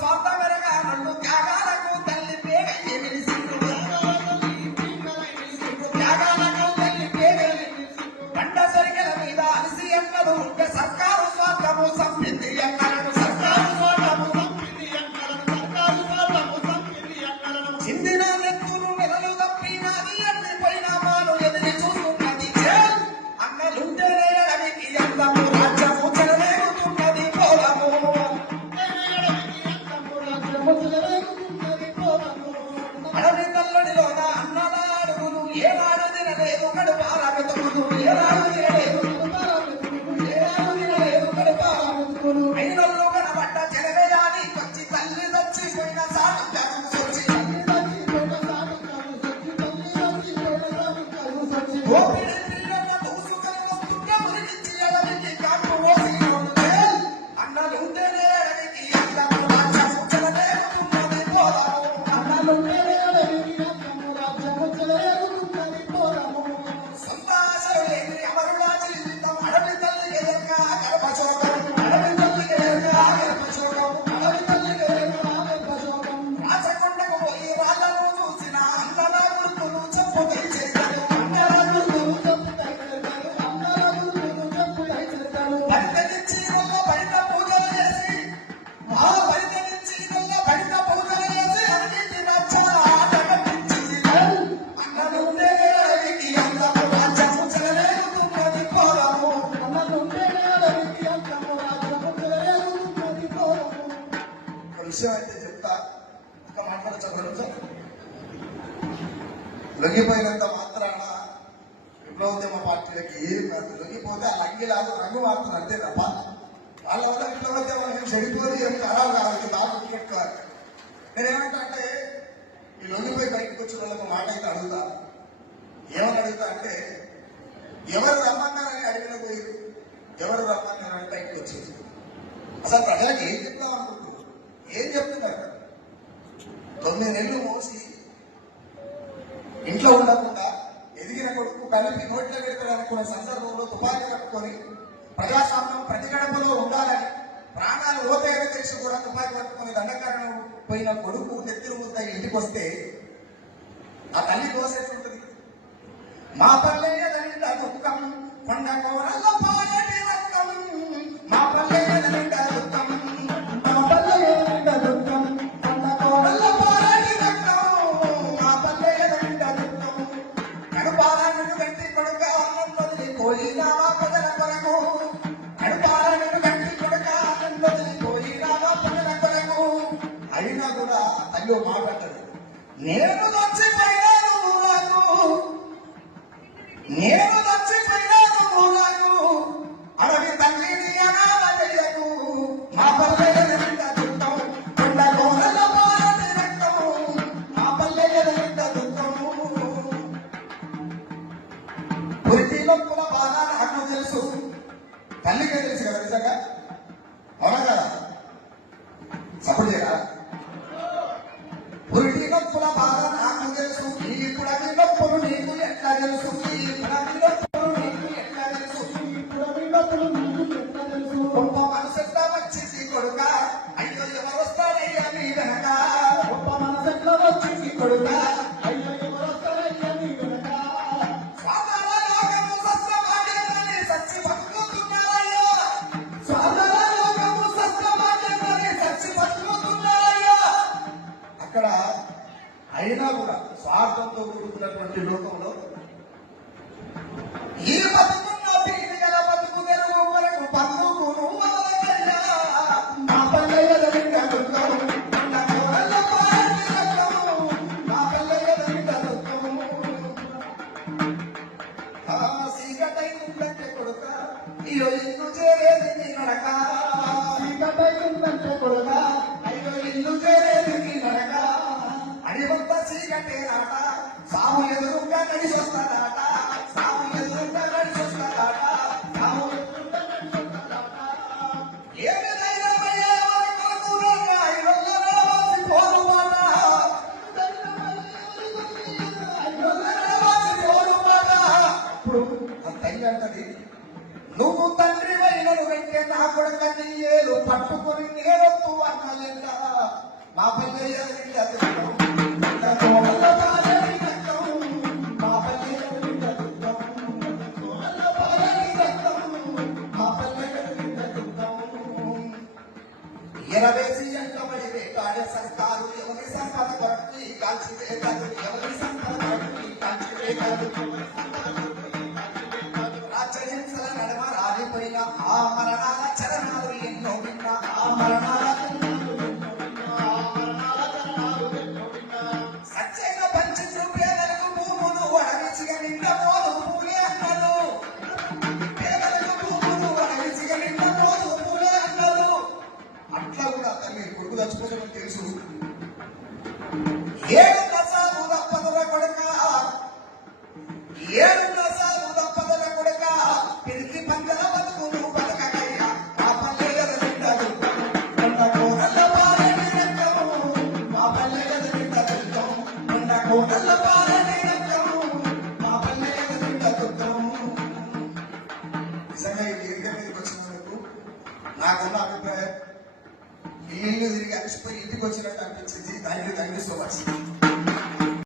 స్వార్థమెరగా రెండు త్యాగాలకు తల్లి పేగ ఎమిలిసిండు త్యాగాలకు తల్లి పేగ పంట సరికల మీద అలసి ఎన్నడు ఉంటే సర్కారు స్వార్థము సంపింది ఎన్నలను సర్కారు స్వార్థము సంపింది ఎన్నలను చిందిన నెత్తులు నెలలు తప్పినది ఎన్ని పరిణామాలు ఎదిరి చూస్తున్నది అన్నలుంటేనే అడిగి అందము రాజ్యము చెలరేగుతున్నది పోలము అడవి తల్లడిలోన అన్నల అడుగులు ఏనాడు తినలేదు కడుపాల మెతుకులు ఏనాడు తినలేదు అయినోళ్ళు కనబడ్డ చెలవేయాలి వచ్చి తల్లి దచ్చిపోయిన సాగు సొచ్చి గోపిడి పిల్లల దూసుకొని వస్తుంటే మురికించి ఎడవికి కాపు పోసి అన్నలు ఉంటేనే అడవికి అందము రాజ్యము చెలరేగుతున్నది పోలము సొంత ఆశలు లేని అమరుల జీవితం అడవి తల్లి ఎదురుగా గర్భచోదం అడవి తల్లి ఎదురుగా గర్భచోదం అడవి తల్లి ఎదురుగా గర్భచోదం రాచకొండకు పోయి రాళ్ళను చూసిన అన్నల గుర్తులు చెప్పుతై చేశారు పరితరించి వల్ల బయట పూజలు చేసి పరితరించి వల్ల బయట పూజలు చేసి అన్నింటి నచ్చాల ఆట కట్టించింది అన్నలు ఉండేనే అడవికి అందము రాజ్యము చెలరేగుతున్నది పోలము ఒక విషయం అయితే చెప్తా ఒక మాట్లాడచ్చు లొంగిపోయినంత మాత్రాన విప్లవోద్యమ పార్టీలకి ఏం కాదు లొంగిపోతే ఆ లంగిలాగా రంగు మారుతుంది అంతే తప్ప వాళ్ళ వల్ల విప్లవోద్యమం ఏం చెడిపోయి ఏం ఖరాబ్ కావాలి బాగా గుర్తుపెట్టుకోవాలి. నేనేమంటా అంటే ఈ లొంగిపోయి బయటకు వచ్చిన వాళ్ళకి మాట అయితే అడుగుతా ఏమని అడుగుతా అంటే ఎవరు రమ్మన్నారని అడిగిన పోయి ఎవరు రమ్మన్నారని బయటకు వచ్చేది అసలు ప్రజలకు ఏం చెప్తాం అనుకుంటున్నారు ఏం చెప్తున్నారు 9 నెలలు మోసి ఇంట్లో ఉండకుండా ఎదిగిన కొడుకు కలిపి నోట్లో పెడతాడు అనుకున్న సందర్భంలో తుపాకీ పట్టుకొని ప్రజాస్వామ్యం ప్రతి గడపలో ఉండాలని ప్రాణాలు ఓతేరో తెలిసి కూడా తుపాకీ పట్టుకొని దండకారణం పోయిన కొడుకు నెత్తిరు ముద్ద ఇంటికి వస్తే ఆ తల్లి కోసేస్తుంటది మా పల్లె నిండా దుఃఖం కొండ కోరల్ల పాలటి రక్తం మా పల్లె నిండా దుఃఖం మా పల్లె నిండా దుఃఖం కొండ కోరల్ల పాలటి రక్తం మా పల్లె నిండా దుఃఖం కడుపాలను గట్టి కొడుక అన్నం వదిలి పోయినావా ప్రజల కొరకు కడుపాలను గట్టి కొడుక అన్నం వదిలి పోయినావా ప్రజల కొరకు అయినా కూడా తల్లి మాట్లాడదు నేను చచ్చిపోయినాను నాకు నేను చచ్చిపోయినాను నాకు అడవి తల్లిని అనాథకు మా పల్లె నిండా దుఃఖం కొండ కోరల పాలటి రక్తం మా పల్లె నిండా దుఃఖం పురిటి నొప్పుల బాధ నాకు తెలుసు తల్లికే తెలుసు కదా నిజంగా అవునా కదా సపోర్ట్ చేయరా పురిటి నొప్పుల బాధ నాకు తెలుసు ఈ పుడమి నొప్పులు నీకు ఎట్లా తెలుసు ఈ పుడమి నొప్పులు నీకు ఎట్లా తెలుసు ఈ పుడమి నొప్పులు నీకు ఎట్లా తెలుసు గొప్ప మనసెట్లా వచ్చింది కొడుక అయ్యో ఎవరు వస్తారయ్యా నీ వెనక గొప్ప మనసెట్లా వచ్చింది కొడుక అయ్యో ఎవరు వస్తారయ్యా నీ వెనక స్వాతంత్ర లోకము సత్యమార్గమని సచ్చి బతుకుతున్నారయ్యా స్వాతంత్ర లోకము సత్యమార్గమని సచ్చి బతుకుతున్నారయ్యా అక్కడ అయినా కూడా స్వార్థంతో కూడుకున్నటువంటి లోకంలో ఈ బతుకున్న పీడి గల బతుకు తెరువు వరకు పన్నుకును వదలకయ్యా మా పల్లెల నిండా దుఃఖం కొండ కోరల్ల పాలటి రక్తం మా పల్లెల నిండా దుఃఖం ఆ సీకటై ఉందంటే కొడుక అయ్యో ఇల్లు చేరేది నీ నడక సీకటై ఉందంటే కొడుక అయ్యో ఇల్లు చేరేది నీ నడక అడిగొంత చీకటే నాట సాము ఎదురుగా నడిచొస్తాడాట సాము ఎదురుగా నడిచొస్తాడాట సాము ఎదురుగా నడిచొస్తాడాట ఏమి ధైర్యమయ్యే వారి కొరకు రంగా ఐరొల్లనే వాసి పోరుమాట ఐరొల్లనే వాసి పోరుమాట ఇప్పుడు ఆ తల్లి అంటది నువ్వు తండ్రి వైనను వెంటే నా కొడుక నీ ఏలు పట్టుకుని నేరొత్తు అన్నలేదా మా పల్లె ఎదిగిన దుఃఖం కొండ కోనల పాలని రక్తం మా పల్లె ఎదిగిన దుఃఖం కోనల పాలని రక్తం మా పల్లె ఎదిగిన దుఃఖం ఎరవేసి ఎంటబడి వేటాడే సర్కారు ఎవరి సంపద కొరకు కాల్చి వేటాడు ఎవరి సంపద కొరకు కాల్చి వేటాడు రాజ్యహింసల నడమ రాలిపోయిన ఆ మరణాల చరణాలు ఎన్నో విన్నా ఆ మరణాల సత్యంగా పంచు పేదలకు భూములు వడవిచిగా నిండా పోదు పూలే అన్నలు పేదలకు భూములు వడవిచిగా నిండా పోదు పూలే అన్నలు అట్లా కూడా తల్లి కొడుకు చచ్చిపోతామని తెలుసు ఏడు దశాలు తప్పదుల కొడక ఏడు దశాలు తప్పదుల కొడక పిరికి పంటల బతుకులు బతకయ్యా మా పల్లె నిండా దుఃఖం కొండ కోనల పాలని రక్తము మా పల్లె నిండా దుఃఖం కొండ కోనల పాలని రక్తము మా పల్లె నిండా దుఃఖం నిజంగా ఈ వేదిక మీదకి వచ్చినందుకు నాకున్న అభిప్రాయం ఇల్లు తిరిగి అలసిపోయి ఇంటికి వచ్చినట్టు అనిపించింది. Thank you so much.